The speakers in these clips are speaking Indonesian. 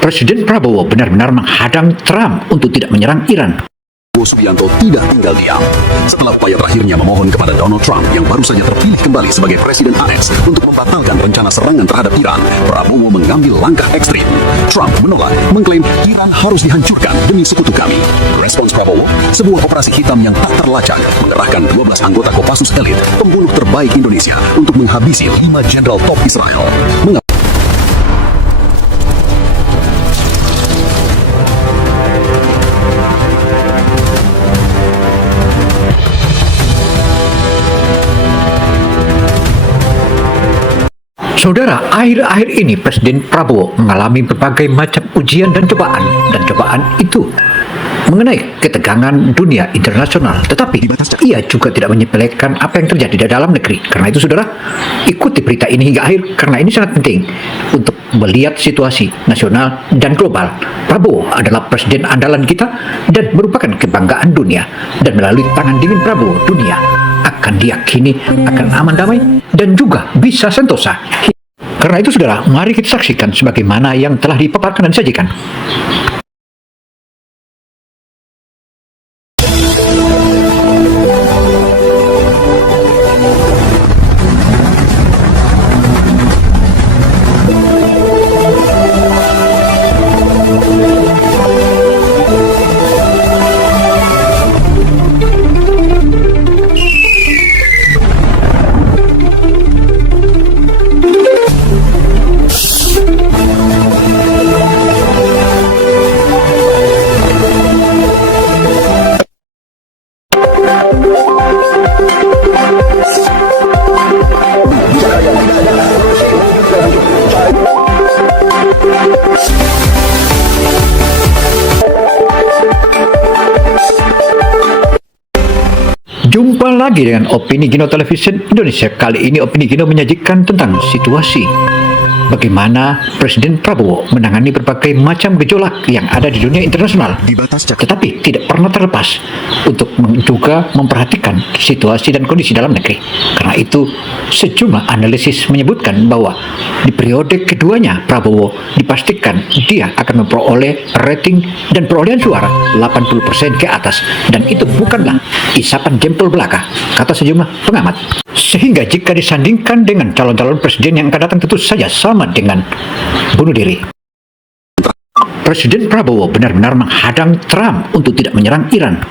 Presiden Prabowo benar-benar menghadang Trump untuk tidak menyerang Iran. Subianto tidak tinggal diam. Setelah upaya terakhirnya memohon kepada Donald Trump yang baru saja terpilih kembali sebagai Presiden AS untuk membatalkan rencana serangan terhadap Iran, Prabowo mengambil langkah ekstrim. Trump menolak, mengklaim Iran harus dihancurkan demi sekutu kami. Respons Prabowo, sebuah operasi hitam yang tak terlacak, mengerahkan 12 anggota Kopassus elit, pembunuh terbaik Indonesia, untuk menghabisi 5 jenderal top Israel. Saudara, akhir-akhir ini Presiden Prabowo mengalami berbagai macam ujian dan cobaan itu mengenai ketegangan dunia internasional. Tetapi ia juga tidak menyepelekan apa yang terjadi di dalam negeri. Karena itu saudara, ikuti berita ini hingga akhir karena ini sangat penting untuk melihat situasi nasional dan global. Prabowo adalah presiden andalan kita dan merupakan kebanggaan dunia. Dan melalui tangan dingin Prabowo, dunia akan diyakini akan aman damai dan juga bisa sentosa. Karena itu saudara, mari kita saksikan sebagaimana yang telah dipaparkan dan disajikan. Jumpa lagi dengan Opini Gino Television Indonesia. Kali ini Opini Gino menyajikan tentang situasi bagaimana Presiden Prabowo menangani berbagai macam gejolak yang ada di dunia internasional, tetapi tidak pernah terlepas untuk juga memperhatikan situasi dan kondisi dalam negeri. Karena itu, sejumlah analisis menyebutkan bahwa di periode keduanya Prabowo dipastikan dia akan memperoleh rating dan perolehan suara 80% ke atas, dan itu bukanlah isapan jempol belaka, kata sejumlah pengamat. Sehingga jika disandingkan dengan calon-calon presiden yang akan datang, tentu saja sama dengan bunuh diri. Presiden Prabowo benar-benar menghadang Trump untuk tidak menyerang Iran.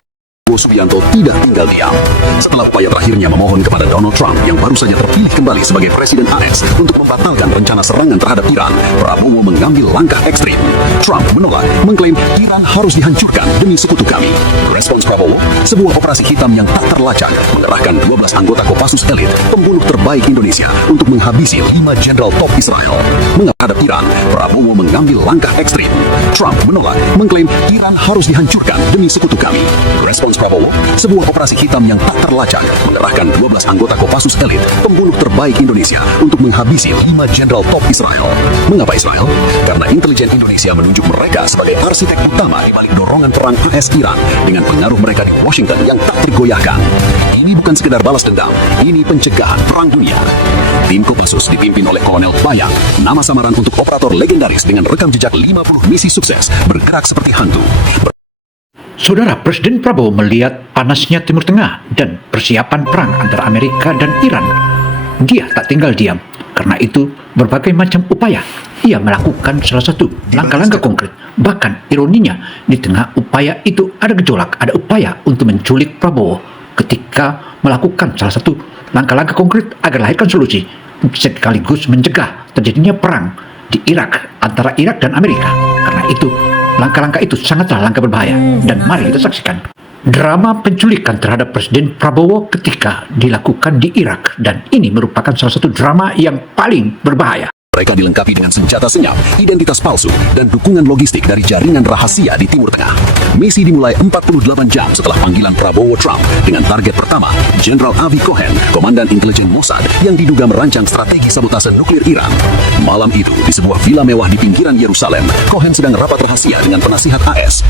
Subianto tidak tinggal diam. Setelah upaya terakhirnya memohon kepada Donald Trump yang baru saja terpilih kembali sebagai Presiden AS untuk membatalkan rencana serangan terhadap Iran, Prabowo mengambil langkah ekstrim. Trump menolak, mengklaim Iran harus dihancurkan demi sekutu kami. Respons Prabowo, sebuah operasi hitam yang tak terlacak, mengerahkan 12 anggota Kopassus elit, pembunuh terbaik Indonesia, untuk menghabisi 5 jenderal top Israel. Menghadap Iran, Prabowo mengambil langkah ekstrim. Trump menolak, mengklaim Iran harus dihancurkan demi sekutu kami. Respons Prabowo, sebuah operasi hitam yang tak terlacak, mengerahkan 12 anggota Kopassus elit, pembunuh terbaik Indonesia, untuk menghabisi 5 jenderal top Israel. Mengapa Israel? Karena intelijen Indonesia menunjuk mereka sebagai arsitek utama di balik dorongan perang AS Iran dengan pengaruh mereka di Washington yang tak tergoyahkan. Ini bukan sekedar balas dendam, ini pencegahan perang dunia. Tim Kopassus dipimpin oleh Kolonel Bayang, nama samaran untuk operator legendaris dengan rekam jejak 50 misi sukses, bergerak seperti hantu. Saudara, Presiden Prabowo melihat panasnya Timur Tengah dan persiapan perang antara Amerika dan Iran. Dia tak tinggal diam. Karena itu, berbagai macam upaya ia melakukan salah satu langkah-langkah konkret. Bahkan ironinya, di tengah upaya itu ada gejolak, ada upaya untuk menculik Prabowo ketika melakukan salah satu langkah-langkah konkret agar lahirkan solusi sekaligus mencegah terjadinya perang di Irak antara Irak dan Amerika. Karena itu, langkah-langkah itu sangatlah langkah berbahaya. Dan mari kita saksikan drama penculikan terhadap Presiden Prabowo ketika dilakukan di Irak. Dan ini merupakan salah satu drama yang paling berbahaya. Mereka dilengkapi dengan senjata senyap, identitas palsu, dan dukungan logistik dari jaringan rahasia di Timur Tengah. Misi dimulai 48 jam setelah panggilan Prabowo Trump dengan target pertama, Jenderal Avi Cohen, Komandan Intelijen Mossad yang diduga merancang strategi sabotase nuklir Iran. Malam itu, di sebuah villa mewah di pinggiran Yerusalem, Cohen sedang rapat rahasia dengan penasihat AS.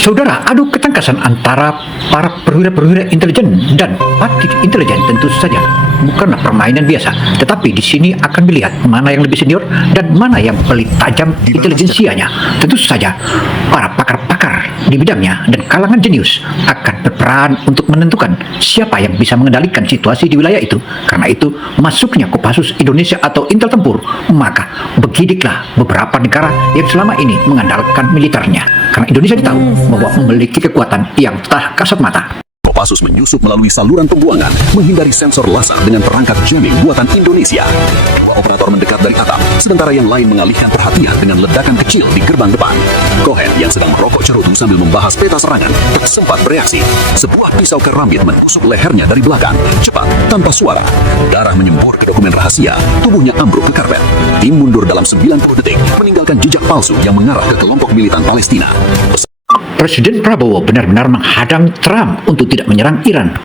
Saudara, adu ketangkasan antara para perwira-perwira intelijen dan parti intelijen tentu saja bukanlah permainan biasa, tetapi di sini akan melihat mana yang lebih senior dan mana yang paling tajam intelijensianya. Tentu saja para pakar-pakar di bidangnya dan kalangan jenius akan berperan untuk menentukan siapa yang bisa mengendalikan situasi di wilayah itu. Karena itu, masuknya Kopassus Indonesia atau Intel Tempur, maka begidiklah beberapa negara yang selama ini mengandalkan militernya. Karena Indonesia ditahu bahwa memiliki kekuatan yang tak kasat mata. Kopassus menyusup melalui saluran pembuangan, menghindari sensor laser dengan perangkat jamming buatan Indonesia. Dua operator mendekat dari atap, sementara yang lain mengalihkan perhatian dengan ledakan kecil di gerbang depan. Cohen yang sedang merokok cerutu sambil membahas peta serangan, sempat bereaksi. Sebuah pisau kerambit menusuk lehernya dari belakang, cepat, tanpa suara. Darah menyembur ke dokumen rahasia, tubuhnya ambruk ke karpet. Tim mundur dalam 90 detik, meninggalkan jejak palsu yang mengarah ke kelompok militan Palestina. Presiden Prabowo benar-benar menghadang Trump untuk tidak menyerang Iran.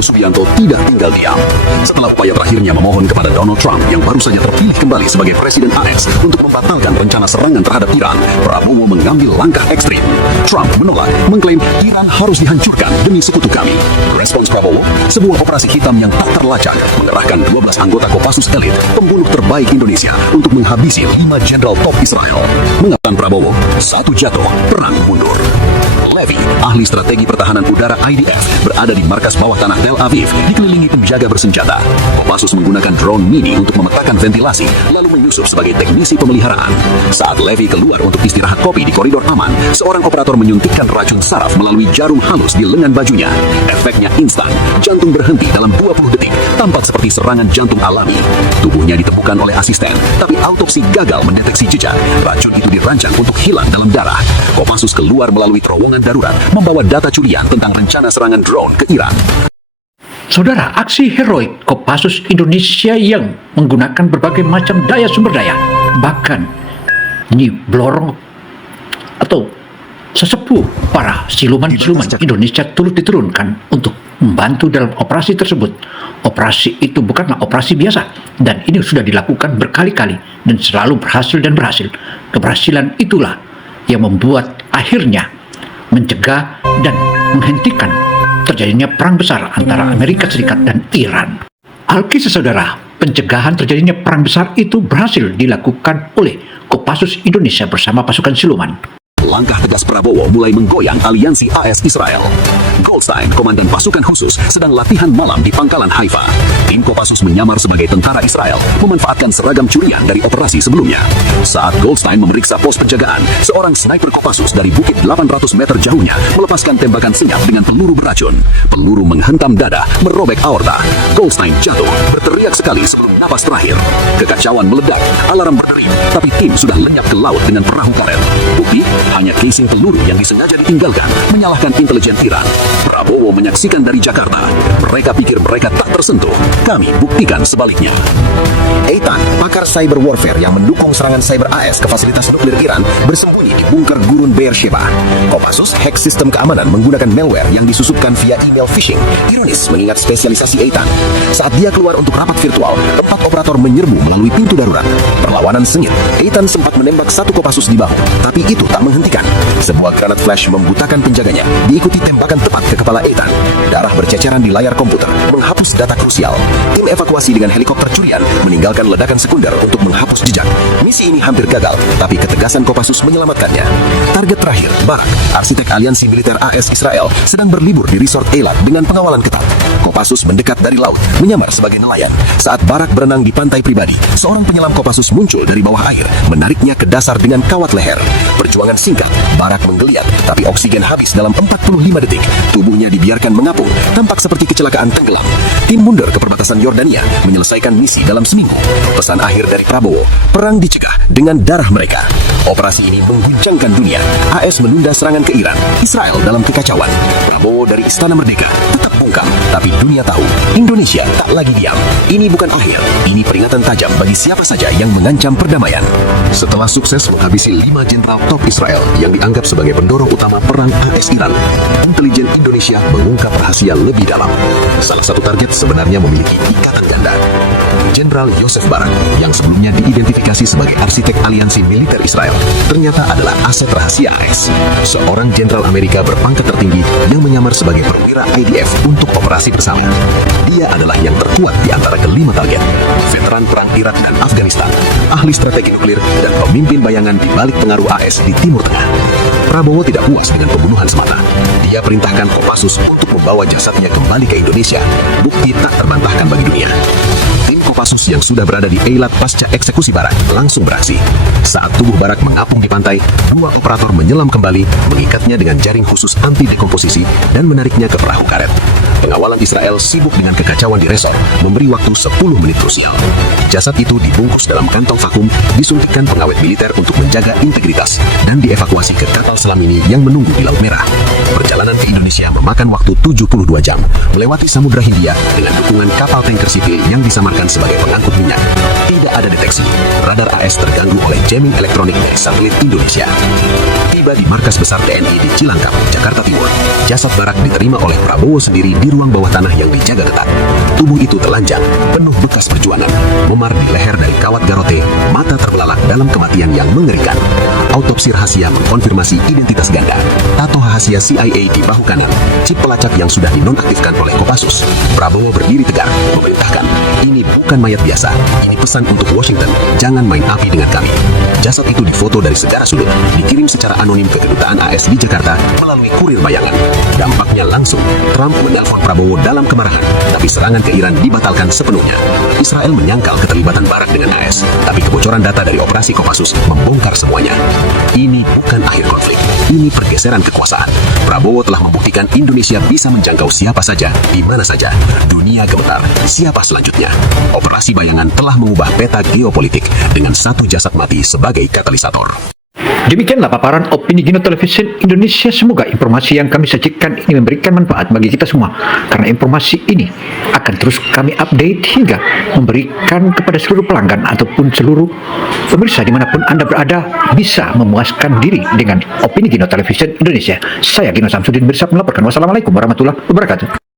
Subianto tidak tinggal diam. Setelah upaya terakhirnya memohon kepada Donald Trump yang baru saja terpilih kembali sebagai Presiden AS untuk membatalkan rencana serangan terhadap Iran, Prabowo mengambil langkah ekstrim. Trump menolak, mengklaim Iran harus dihancurkan demi sekutu kami. Respons Prabowo, sebuah operasi hitam yang tak terlacak, mengerahkan 12 anggota Kopassus elit, pembunuh terbaik Indonesia, untuk menghabisi 5 jenderal top Israel. Mengatakan Prabowo, satu jatuh, perang mundur. Levy, ahli strategi pertahanan udara IDF, berada di markas bawah tanah Tel Aviv, dikelilingi penjaga bersenjata. Kopassus menggunakan drone mini untuk memetakan ventilasi, lalu menyusup sebagai teknisi pemeliharaan. Saat Levy keluar untuk istirahat kopi di koridor aman, seorang operator menyuntikkan racun saraf melalui jarum halus di lengan bajunya. Efeknya instan, jantung berhenti dalam 20 detik, tampak seperti serangan jantung alami. Tubuhnya ditemukan oleh asisten, tapi autopsi gagal mendeteksi jejak. Racun itu dirancang untuk hilang dalam darah. Kopassus keluar melalui terowongan darurat, membawa data curian tentang rencana serangan drone ke Iran. Saudara, aksi heroik Kopassus Indonesia yang menggunakan berbagai macam sumber daya, bahkan Nyi Blorong atau sesepuh para siluman-siluman Indonesia turut diturunkan untuk membantu dalam operasi tersebut. Operasi itu bukanlah operasi biasa, dan ini sudah dilakukan berkali-kali dan selalu berhasil dan berhasil. Keberhasilan itulah yang membuat akhirnya mencegah dan menghentikan terjadinya perang besar antara Amerika Serikat dan Iran. Alkisah saudara, pencegahan terjadinya perang besar itu berhasil dilakukan oleh Kopassus Indonesia bersama pasukan siluman. Langkah tegas Prabowo mulai menggoyang aliansi AS Israel. Goldstein, komandan pasukan khusus, sedang latihan malam di pangkalan Haifa. Tim Kopassus menyamar sebagai tentara Israel, memanfaatkan seragam curian dari operasi sebelumnya. Saat Goldstein memeriksa pos penjagaan, seorang sniper Kopassus dari bukit 800 meter jauhnya melepaskan tembakan senyap dengan peluru beracun. Peluru menghentam dada, merobek aorta. Goldstein jatuh, berteriak sekali sebelum napas terakhir. Kekacauan meledak, alarm berderi, tapi tim sudah lenyap ke laut dengan perahu karet. Bukti? Hanya casing peluru yang disengaja ditinggalkan, menyalahkan intelijen Iran. Prabowo menyaksikan dari Jakarta. Mereka pikir mereka tak tersentuh. Kami buktikan sebaliknya. Eitan, pakar cyber warfare yang mendukung serangan cyber AS ke fasilitas nuklir Iran, bersembunyi di bunker gurun Beersheba. Kopassus hack sistem keamanan menggunakan malware yang disusupkan via email phishing. Ironis mengingat spesialisasi Eitan. Saat dia keluar untuk rapat virtual, 4 operator menyerbu melalui pintu darurat. Perlawanan sengit. Eitan sempat menembak satu Kopassus di bahu, tapi itu tak menghentikan. Sebuah granat flash membutakan penjaganya, diikuti tembakan tepat ke kepala Eitan. Darah berceceran di layar komputer, menghapus data krusial. Tim evakuasi dengan helikopter curian meninggalkan ledakan sekunder untuk menghapus jejak. Misi ini hampir gagal, tapi ketegasan Kopassus menyelamatkannya. Target terakhir, Barak, arsitek aliansi militer AS Israel, sedang berlibur di resort Eilat dengan pengawalan ketat. Kopassus mendekat dari laut, menyamar sebagai nelayan. Saat Barak berenang di pantai pribadi, seorang penyelam Kopassus muncul dari bawah air, menariknya ke dasar dengan kawat leher. Perjuangan singkat, Barak menggeliat, tapi oksigen habis dalam 45 detik. Tubuhnya dibiarkan mengapung, tampak seperti kecelakaan tenggelam. Tim mundur ke perbatasan Yordania, menyelesaikan misi dalam seminggu. Pesan akhir dari Prabowo, perang dicegah dengan darah mereka. Operasi ini mengguncangkan dunia. AS menunda serangan ke Iran, Israel dalam kekacauan. Prabowo dari Istana Merdeka tetap bungkam, tapi dunia tahu Indonesia tak lagi diam. Ini bukan akhir, ini peringatan tajam bagi siapa saja yang mengancam perdamaian. Setelah sukses menghabisi 5 jenderal top Israel yang dianggap sebagai pendorong utama perang AS Iran, intelijen Indonesia mengungkap rahasia lebih dalam. Salah satu target sebenarnya memiliki ikatan ganda. Jenderal Yosef Barak, yang sebelumnya diidentifikasi sebagai arsitek aliansi militer Israel, ternyata adalah aset rahasia AS. Seorang jenderal Amerika berpangkat tertinggi yang menyamar sebagai perwira IDF untuk operasi bersama. Dia adalah yang terkuat di antara kelima target. Veteran perang Irak dan Afghanistan, ahli strategi nuklir, dan pemimpin bayangan di balik pengaruh AS di Timur Tengah. Prabowo tidak puas dengan pembunuhan semata. Dia perintahkan Kopassus untuk membawa jasadnya kembali ke Indonesia. Bukti tak terbantahkan bagi dunia. Tim Kopassus yang sudah berada di Eilat pasca eksekusi Barak langsung beraksi. Saat tubuh Barak mengapung di pantai, dua operator menyelam kembali, mengikatnya dengan jaring khusus anti dekomposisi dan menariknya ke perahu karet. Pengawalan Israel sibuk dengan kekacauan di resor, memberi waktu 10 menit krusial. Jasad itu dibungkus dalam kantong vakum, disuntikkan pengawet militer untuk menjaga integritas, dan dievakuasi ke kapal selam ini yang menunggu di Laut Merah. Perjalanan ke Indonesia memakan waktu 72 jam, melewati Samudra Hindia dengan dukungan kapal tanker sipil yang disamarkan sebagai pengangkut minyak. Tidak ada deteksi, radar AS terganggu oleh jamming elektronik dari satelit Indonesia. Tiba di markas besar TNI di Cilangkap, Jakarta Timur, jasad Barak diterima oleh Prabowo sendiri di ruang bawah tanah yang dijaga ketat. Tubuh itu telanjang, penuh bekas perjuangan, memar di leher dari kawat garote, mata terbelalak dalam kematian yang mengerikan. Autopsi rahasia mengkonfirmasi identitas ganda, tato rahasia CIA di bahu kanan, chip pelacak yang sudah dinonaktifkan oleh Kopassus. Prabowo berdiri tegar, memerintahkan, ini bukan mayat biasa, ini pesan untuk Washington, jangan main api dengan kami. Jasad itu difoto dari segala sudut, dikirim secara anonim ke kedutaan AS di Jakarta melalui kurir bayangan. Dampaknya langsung, Trump menelpon Prabowo dalam kemarahan, tapi serangan ke Iran dibatalkan sepenuhnya. Israel menyangkal keterlibatan Barak dengan AS, tapi kebocoran data dari operasi Kopassus membongkar semuanya. Ini bukan akhir konflik, ini pergeseran kekuasaan. Prabowo telah membuktikan Indonesia bisa menjangkau siapa saja, di mana saja. Dunia gemetar, siapa selanjutnya? Operasi bayangan telah mengubah peta geopolitik dengan satu jasad mati sebagai katalisator. Demikianlah paparan opini Gino Television Indonesia. Semoga informasi yang kami sajikan ini memberikan manfaat bagi kita semua, karena informasi ini akan terus kami update hingga memberikan kepada seluruh pelanggan ataupun seluruh pemirsa dimanapun Anda berada bisa memuaskan diri dengan opini Gino Television Indonesia. Saya Gino Samsudin Mirsad melaporkan. Wassalamualaikum warahmatullahi wabarakatuh.